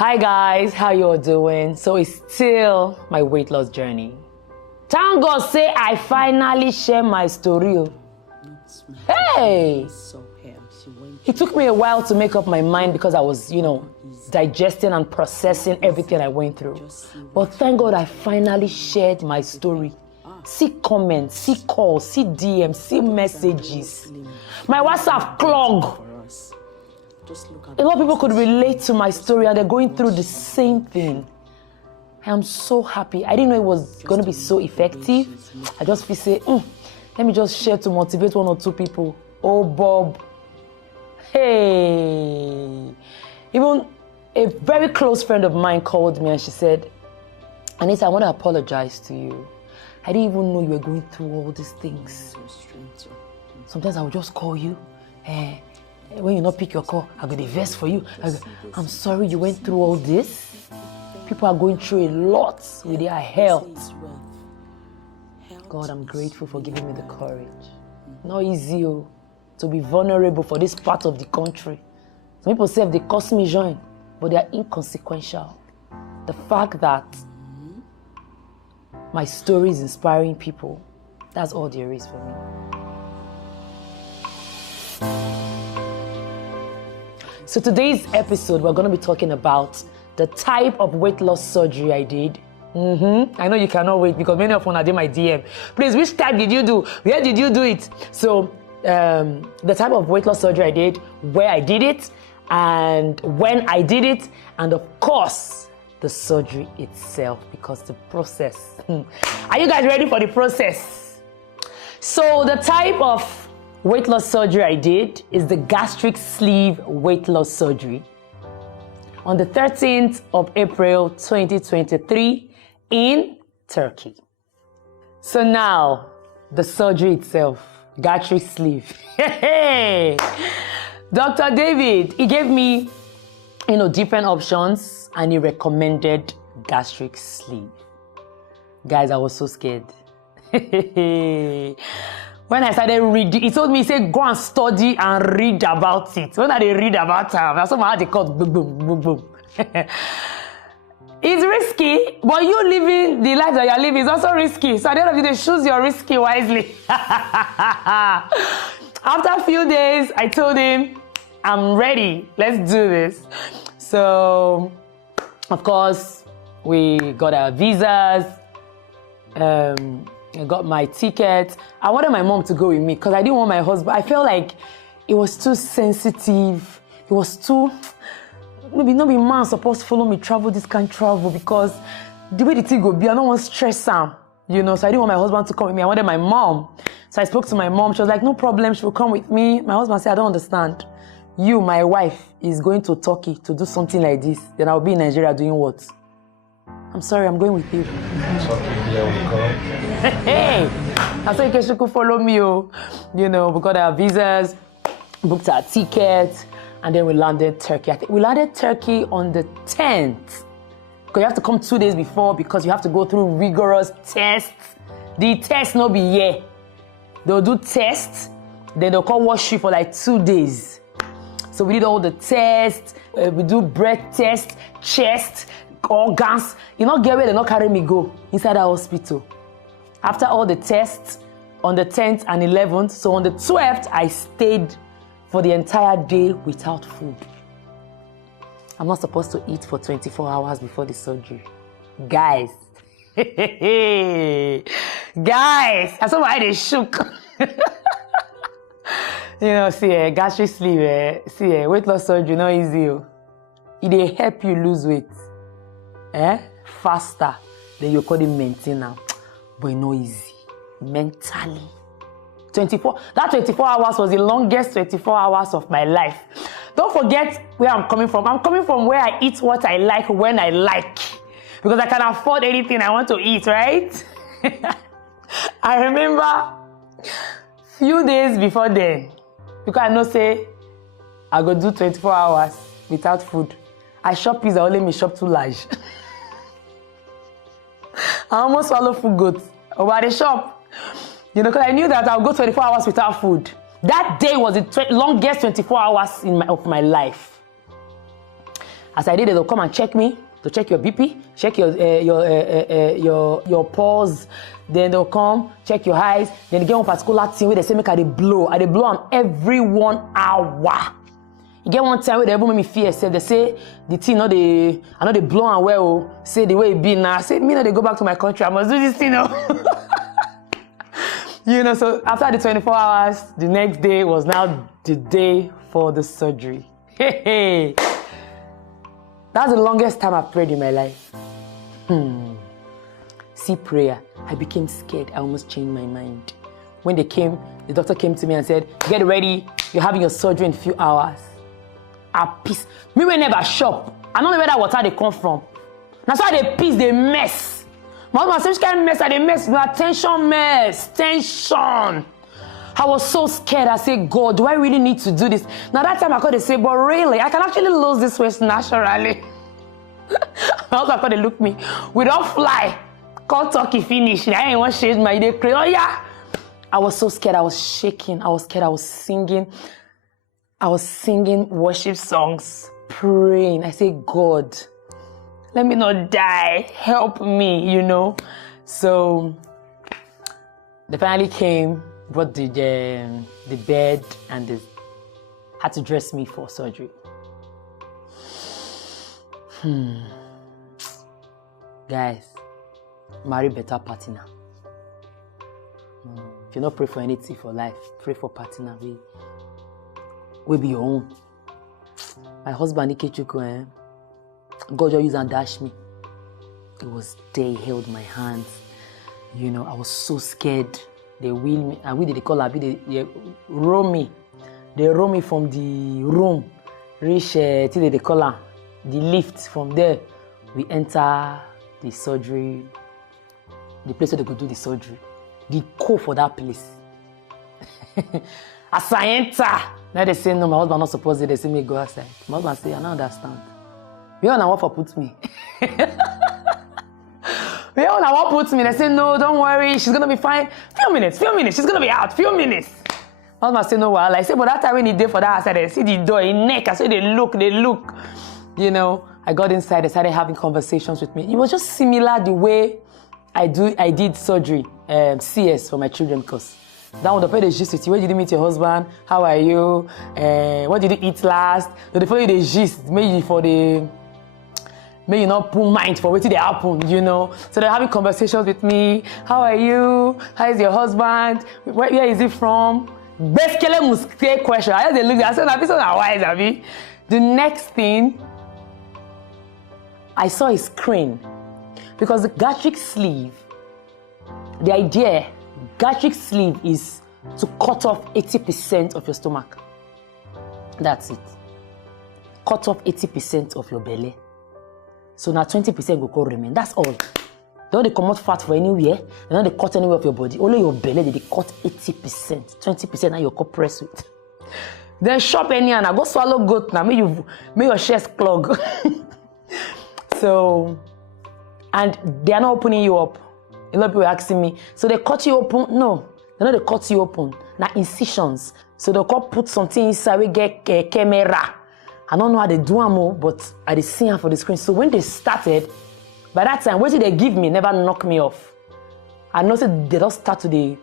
Hi guys, how you all doing? So it's still my weight loss journey. Thank God say I finally share my story. Hey! It took me a while to make up my mind because I was, digesting and processing everything I went through. But thank God I finally shared my story. See comments, see calls, see DMs, see messages. My WhatsApp clogged. A lot of people could relate to my story and they're going through the same thing. I am so happy. I didn't know it was going to be so effective. I just feel say, let me just share to motivate one or two people. Oh, Bob. Hey. Even a very close friend of mine called me and she said, Anita, I want to apologize to you. I didn't even know you were going through all these things. Sometimes I will just call you. When you not pick your call, I'll be vex for you. I'm sorry you went through all this. People are going through a lot with their health. God, I'm grateful for giving me the courage. Not easy to be vulnerable for this part of the country. Some people say they cost me join, but they are inconsequential. The fact that my story is inspiring people, that's all there is for me. So today's episode, we're going to be talking about the type of weight loss surgery I did. I know you cannot wait because many of you are in my DM. Please, which type did you do? Where did you do it? So the type of weight loss surgery I did, where I did it, and when I did it, and of course, the surgery itself, because the process. Are you guys ready for the process? So the type of weight loss surgery I did is the gastric sleeve weight loss surgery on the 13th of April 2023 in Turkey. So now, the surgery itself, gastric sleeve. Dr. David, he gave me, different options and he recommended gastric sleeve. Guys, I was so scared. When I started reading, he told me, he said, go and study and read about it. When I read about it, that's what they call boom, boom, boom, boom. It's risky, but you living the life that you're living is also risky. So at the end of the day, choose your risky wisely. After a few days, I told him, I'm ready. Let's do this. So, of course, we got our visas. I got my ticket. I wanted my mom to go with me because I didn't want my husband. I felt like it was too sensitive. It was too... Maybe not be man supposed to follow me travel this kind of travel because the way the thing go be, I don't want to stress him. So I didn't want my husband to come with me. I wanted my mom. So I spoke to my mom. She was like, no problem. She will come with me. My husband said, I don't understand. You, my wife, is going to Turkey to do something like this. Then I'll be in Nigeria doing what? I'm sorry, I'm going with you. Hey, I said you could follow me. We got our visas, booked our tickets, and then we landed Turkey. I think we landed Turkey on the 10th. Because you have to come 2 days before because you have to go through rigorous tests. The tests no be here. They'll do tests, then they'll come wash you for like 2 days. So we did all the tests. We do breath test, chest, organs. Get where they not carry me go inside the hospital. After all the tests on the 10th and 11th, so on the 12th, I stayed for the entire day without food. I'm not supposed to eat for 24 hours before the surgery. Guys. Guys, I saw my eye, they shook. Gastric sleeve, weight loss surgery, not easy. It help you lose weight. Faster than you call it maintenance. But not easy. Mentally. 24 hours was the longest 24 hours of my life. Don't forget where I'm coming from. I'm coming from where I eat what I like when I like. Because I can afford anything I want to eat, right? I remember few days before then, because I know say I go do 24 hours without food. I shop pizza, only me shop too large. I almost swallow food goat over the shop. Because I knew that I'll go 24 hours without food. That day was the longest 24 hours of my life. As I did, they'll come and check me, to check your BP, check your pulse. Then they'll come, check your eyes. Then they get one particular thing where they say, make I dey blow. I dey blow them every 1 hour. You get one time where they ever make me fear. Say, they say, the thing, I know they blow and well, say the way it be now. I say, me, they go back to my country. I must do this thing now. So after the 24 hours, the next day was now the day for the surgery. Hey. That's the longest time I've prayed in my life. See, prayer, I became scared. I almost changed my mind. When they came, the doctor came to me and said, get ready, you're having your surgery in a few hours. At peace. Me will never shop. I don't know where that water they come from. That's why they peace, they mess. My husband said, which kind of mess are they mess? No, tension mess. Tension. I was so scared. I said, God, do I really need to do this? Now that time I could say, but really, I can actually lose this weight naturally. My husband could look me. We don't fly. Call turkey finish. I ain't want to change my day. Oh yeah. I was so scared. I was shaking. I was scared. I was singing. Worship songs, praying. I say, God, let me not die. Help me, So they finally came, brought the bed, and they had to dress me for surgery. Guys, marry better partner. If you not pray for anything for life, pray for partner. Will be your own. My husband, Ikechukwu, God just used and dashed me. It was they held my hands. I was so scared. They wheel me, and they call her, they roll me. They roll me from the room, reach till they call her, the lift. From there, we enter the surgery, the place where they could do the surgery. The code for that place. As I enter, now they say, no, my husband not supposed to. They say, me go outside. My husband say, I don't understand. You don't know what for put me. You don't know what put me. They say, no, don't worry. She's going to be fine. Few minutes. She's going to be out. Few minutes. My husband say, no, well. I say, but that time when he did for that, I said, I see the door, in neck. I said, they look. I got inside. They started having conversations with me. It was just similar the way I did surgery, CS for my children, because that one, the person is gist with you. Where did you meet your husband? How are you? What did you eat last? The follow the gist, maybe you not put mind for what did happen, So they're having conversations with me. How are you? How is your husband? Where is he from? Best question. I just look. I said, "I'm so wise, Abby." The next thing, I saw a screen because the gastric sleeve. The idea. Gastric sleeve is to cut off 80% of your stomach. That's it. Cut off 80% of your belly. So now 20% will go remain. That's all. They don't come out fat for anywhere. They don't cut anywhere of your body. Only your belly, they cut 80%. 20% now you go press with. Then shop any and I go swallow goat now. May your chest clog. So, and they are not opening you up. A lot of people are asking me, so they cut you open? No, they cut you open. Now incisions. So they can put something inside, we get a camera. I don't know how they do them, but I see them for the screen. So when they started, by that time, what did they give me never knock me off. I noticed they don't start to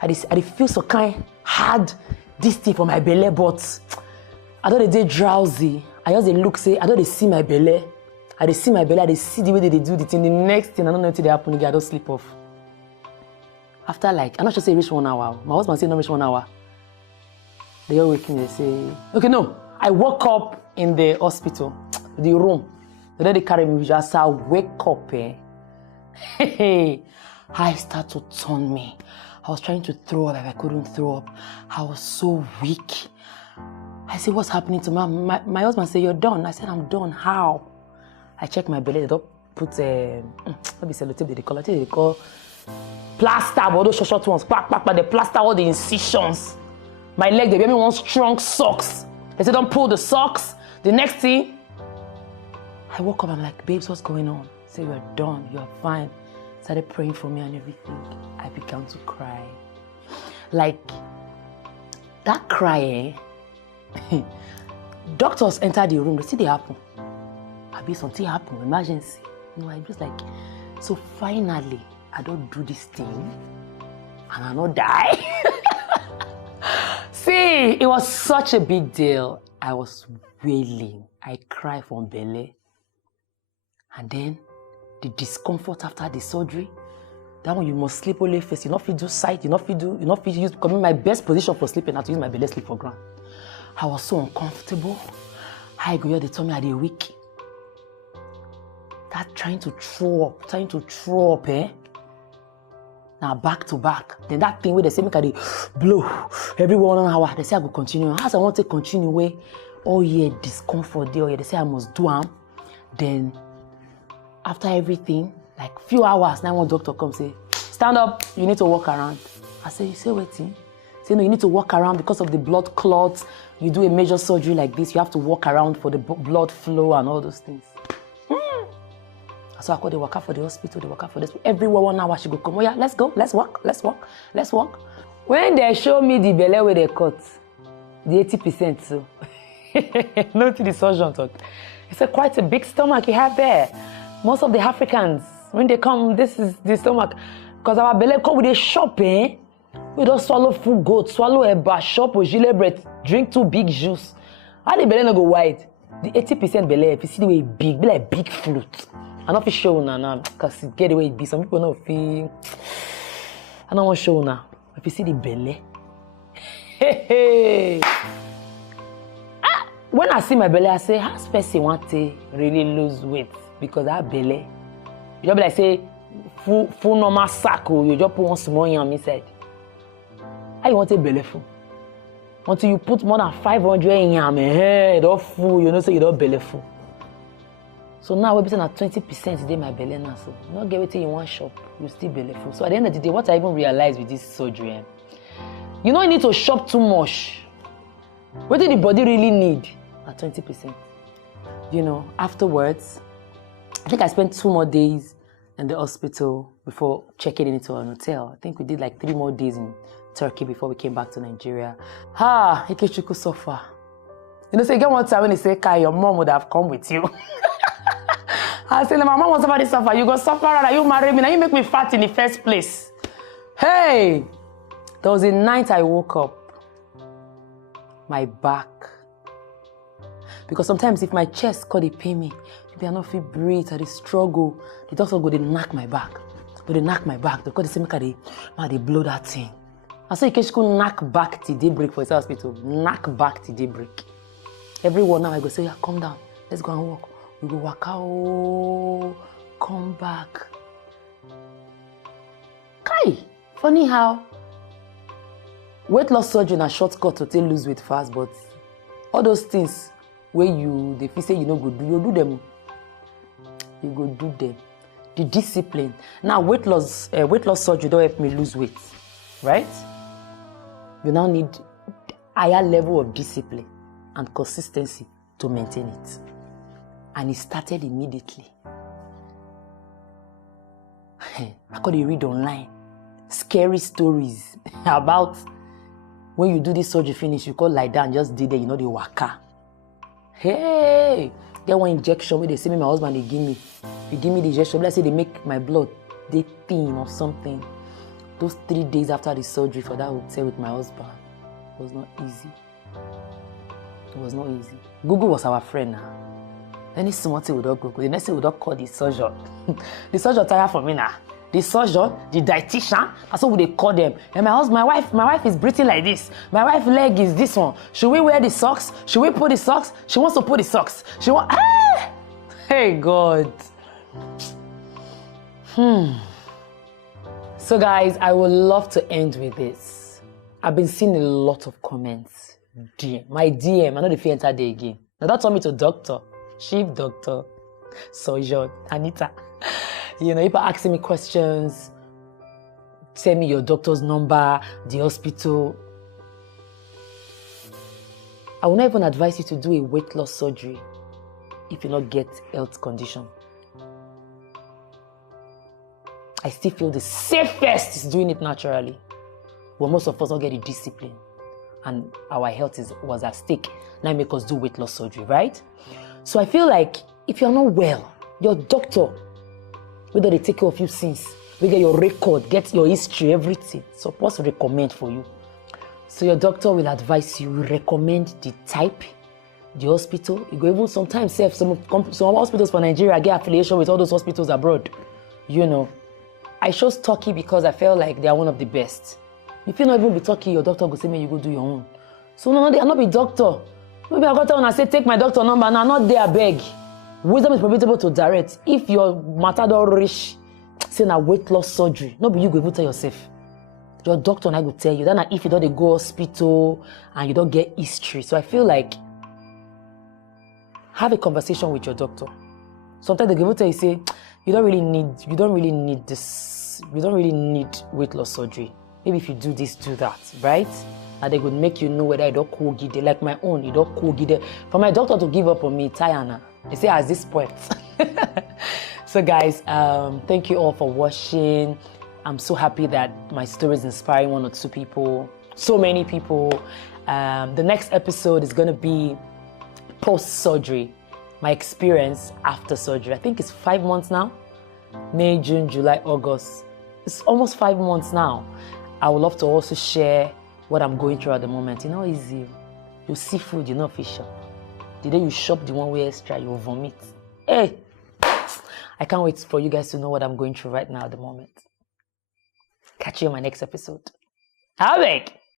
I feel so kind hard this thing for my belly, but I don't they drowsy. I just look, say, I don't see my belly. I see my belly, I see the way they do the thing. The next thing, I don't know until they happen again, I don't sleep off. After I'm not sure say reach 1 hour. My husband said no reach 1 hour. They all wake me, they say, okay, no. I woke up in the hospital, the room. Then they carry me, just I wake up, I start to turn me. I was trying to throw up, I couldn't throw up. I was so weak. I said, what's happening to me? My husband said, you're done. I said, I'm done. How? I checked my belly. They don't put let me sellotape. They call plaster, all those short ones. But they plaster all the incisions. My leg, they gave me one strong socks. They said, don't pull the socks. The next thing, I woke up. I'm like, babes, what's going on? I said, you're done. You're fine. Started praying for me and everything. I began to cry. Like that cry. Doctors enter the room. They see the happen. be something happen, emergency. I'm just like, so finally, I don't do this thing and I not die. See, it was such a big deal. I was wailing. I cried from belly. And then the discomfort after the surgery, that one you must sleep only face. You not fit do sight, you not fit use, because my best position for sleeping now to use my belly sleep for ground. I was so uncomfortable. I go here, they told me I did weak. That trying to throw up, eh? Now back to back. Then that thing where they say make I blow every 1 hour. They say I go continue. As I want to continue way, oh yeah, discomfort there. They say I must do them. Then after everything, like few hours, now one doctor comes say, stand up, you need to walk around. I say, you say waiting. Say no, you need to walk around because of the blood clots. You do a major surgery like this, you have to walk around for the blood flow and all those things. So I call the worker for the hospital, everywhere 1 hour she go come. Oh yeah, let's go, let's walk. When they show me the belly where they cut, the 80%, so not to the surgeon talk. It's quite a big stomach you have there. Most of the Africans, when they come, this is the stomach. Because our belly come with a shop, eh? We don't swallow full goat, swallow a bar, shop with gilet bread, drink 2 big juice. How the belly no go wide? The 80% belly, if you see the way it big, be like big flute. I don't feel show now, because it get the way it be. Some people don't feel. I don't want to show now. If you see the belly. When I see my belly, I say, how person want to really lose weight? Because that belly, you just be like say, full normal sack, or you just put one small yam inside. How you want a belly full? Until you put more than 500 yam, it all full, you know, so you don't belly full. So now we're between at 20% today my belly now. So you not get everything in one shop, you still belly full. So at the end of the day, what I even realized with this surgery, you don't need to shop too much. What do the body really need? At 20%. You know, afterwards, I think I spent 2 more days in the hospital before checking into an hotel. I think we did like 3 more days in Turkey before we came back to Nigeria. Ikechukwu suffer. You know, so you get one time when they say, Kai, your mom would have come with you. I said, my mom was about to suffer. You go suffer, rather you marry me. Now you make me fat in the first place. Hey! There was a night I woke up. My back. Because sometimes if my chest could pain me, maybe I don't feel breathe, I struggle. The doctor go, they knock my back. But they knock my back. Because they say, they blow that thing. I said, you can knock back till daybreak for his hospital. Knock back till daybreak. Every 1 hour I go say, yeah, come down. Let's go and walk. We go walk out, come back. Kai, funny how weight loss surgery is a shortcut to take lose weight fast, but all those things where they feel say you no go do, you do them. You go do them. The discipline. Now weight loss surgery don't help me lose weight, right? You now need higher level of discipline and consistency to maintain it. And it started immediately. I could read online scary stories about when you do this surgery finish, you could lie down, just did it, you know, the waka. Hey, get one injection where they say me, my husband, they give me the injection. Let's say they make my blood, they thin or something. Those 3 days after the surgery for that hotel with my husband was not easy. It was not easy. Google was our friend now. Any small thing we don't Google. The next thing we don't call the surgeon. The surgeon tired for me now. The surgeon, the dietitian, that's what they call them. And my wife is breathing like this. My wife's leg is this one. Should we wear the socks? Should we put the socks? She wants to put the socks. Hey God. So guys, I would love to end with this. I've been seeing a lot of comments. My DM, I know if you enter there again. Now that told me to doctor, chief doctor, surgeon, Anita. You know, people asking me questions, tell me your doctor's number, the hospital. I will not even advise you to do a weight loss surgery if you not get health condition. I still feel the safest is doing it naturally. But most of us don't get the discipline. And our health was at stake. Now make us do weight loss surgery, right? So I feel like if you're not well, your doctor, whether they take care of you since, we get your record, get your history, everything, supposed to recommend for you. So your doctor will advise you, recommend the type, the hospital. You go even sometimes say some hospitals for Nigeria get affiliation with all those hospitals abroad. You know, I chose Turkey because I felt like they are one of the best. If you not even be Turkey, your doctor will say, "Man, you go do your own." So no, they are not be doctor. Maybe I got on and say, "Take my doctor number," and I'm not there. Beg. Wisdom is profitable to direct. If your matter don't reach, say na weight loss surgery, no be you go even tell yourself. Your doctor and I will tell you. Then if you don't go hospital and you don't get history. So I feel like have a conversation with your doctor. Sometimes they will tell you, say, you don't really need this, you don't really need weight loss surgery. Maybe if you do this, do that, right? And they would make you know whether you don't cool gide. Like my own, you don't cool gide. For my doctor to give up on me, Tayana, they say at this point. So guys, thank you all for watching. I'm so happy that my story is inspiring one or two people, so many people. The next episode is going to be post-surgery, my experience after surgery. I think it's 5 months now. May, June, July, August. It's almost 5 months now. I would love to also share what I'm going through at the moment. You know, easy. You see food, you know, fish shop. The day you shop the one way extra, you will vomit. Hey, I can't wait for you guys to know what I'm going through right now at the moment. Catch you in my next episode. How big?